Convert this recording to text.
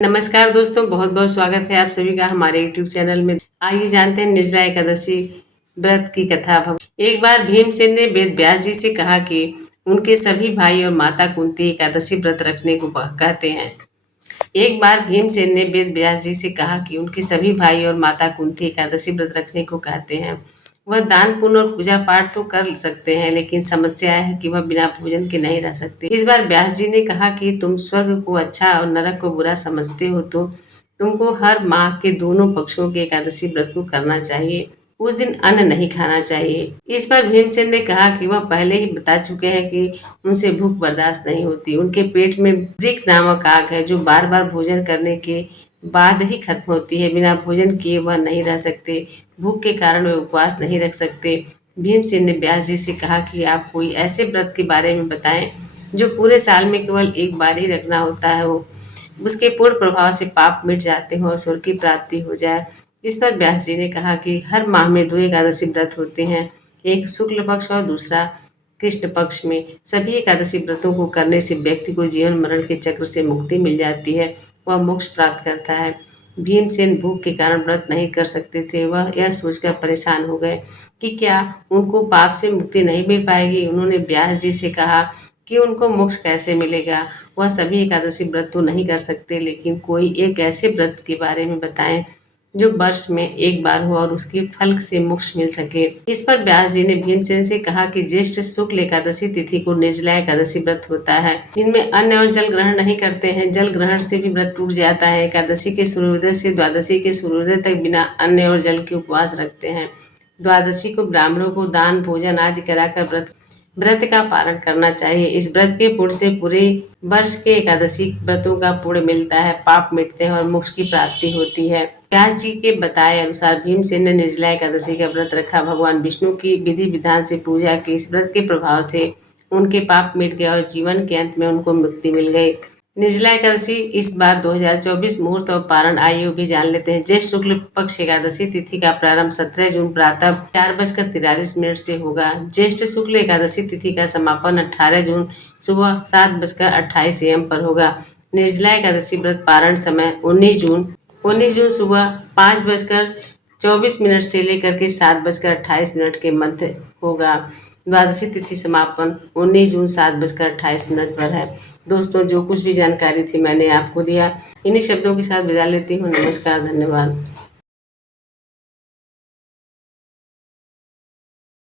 नमस्कार दोस्तों, बहुत बहुत स्वागत है आप सभी का हमारे यूट्यूब चैनल में। आइए जानते हैं निर्जला एकादशी व्रत की कथा। एक बार भीमसेन ने वेद व्यास जी से कहा कि उनके सभी भाई और माता कुंती एकादशी व्रत रखने को कहते हैं। एक बार भीमसेन ने वेद व्यास जी से कहा कि उनके सभी भाई और माता कुंती एकादशी व्रत रखने को कहते हैं। वह दान पुण्य और पूजा पाठ तो कर सकते हैं, लेकिन समस्या है कि वह बिना भोजन के नहीं रह सकते। इस बार व्यास जी ने कहा कि तुम स्वर्ग को अच्छा और नरक को बुरा समझते हो, तो तुमको हर माह के दोनों पक्षों के एकादशी व्रत को करना चाहिए। उस दिन अन्न नहीं खाना चाहिए। इस पर भीमसेन ने कहा कि वह पहले ही बता चुके हैं कि उनसे भूख बर्दाश्त नहीं होती। उनके पेट में वृक नामक आग है जो बार बार भोजन करने के बाद ही खत्म होती है। बिना भोजन किए वह नहीं रह सकते। भूख के कारण वे उपवास नहीं रख सकते। भीमसेन ने व्यास जी से कहा कि आप कोई ऐसे व्रत के बारे में बताएं जो पूरे साल में केवल एक बार ही रखना होता है, हो उसके पूर्ण प्रभाव से पाप मिट जाते हो और स्वर्ग की प्राप्ति हो जाए। इस पर व्यास जी ने कहा कि हर माह में 2 एकादशी व्रत होते हैं, एक शुक्ल पक्ष और दूसरा कृष्ण पक्ष में। सभी एकादशी व्रतों को करने से व्यक्ति को जीवन मरण के चक्र से मुक्ति मिल जाती है, वह मोक्ष प्राप्त करता है। भीमसेन भूख के कारण व्रत नहीं कर सकते थे। वह यह सोचकर परेशान हो गए कि क्या उनको पाप से मुक्ति नहीं मिल पाएगी। उन्होंने व्यास जी से कहा कि उनको मोक्ष कैसे मिलेगा। वह सभी एकादशी व्रत तो नहीं कर सकते, लेकिन कोई एक ऐसे व्रत के बारे में बताएं जो वर्ष में एक बार हो और उसके फल से मोक्ष मिल सके। इस पर व्यास जी ने भीमसेन से कहा कि ज्येष्ठ शुक्ल एकादशी तिथि को निर्जला एकादशी व्रत होता है। इनमें अन्न और जल ग्रहण नहीं करते हैं। जल ग्रहण से भी व्रत टूट जाता है। एकादशी के सूर्योदय से द्वादशी के सूर्योदय तक बिना अन्न और जल के उपवास रखते हैं। द्वादशी को ब्राह्मणों को दान भोजन आदि कराकर व्रत का पालन करना चाहिए। इस व्रत के पुण्य से पूरे वर्ष के एकादशी व्रतों का पुण्य मिलता है, पाप मिटते हैं और मोक्ष की प्राप्ति होती है। व्यास जी के बताए अनुसार भीमसेन ने निर्जला एकादशी का व्रत रखा। भगवान विष्णु की विधि विधान से पूजा की। इस व्रत के प्रभाव से उनके पाप मिट गए और जीवन के अंत में उनको मुक्ति मिल गई। निर्जला एकादशी इस बार 2024 मुहूर्त और पारण आयु भी जान लेते हैं। ज्येष्ठ शुक्ल पक्ष एकादशी तिथि का प्रारंभ 17 जून प्रातः 4:43 से होगा। ज्येष्ठ शुक्ल एकादशी तिथि का समापन 18 जून सुबह 7:28 AM पर होगा। निर्जला एकादशी व्रत पारण समय 19 जून सुबह 5:24 से लेकर के 7:28 के मध्य होगा। द्वादशी तिथि समापन 19 जून 7:28 पर है। दोस्तों, जो कुछ भी जानकारी थी मैंने आपको दिया। इन्हीं शब्दों के साथ विदा लेती हूँ। नमस्कार, धन्यवाद।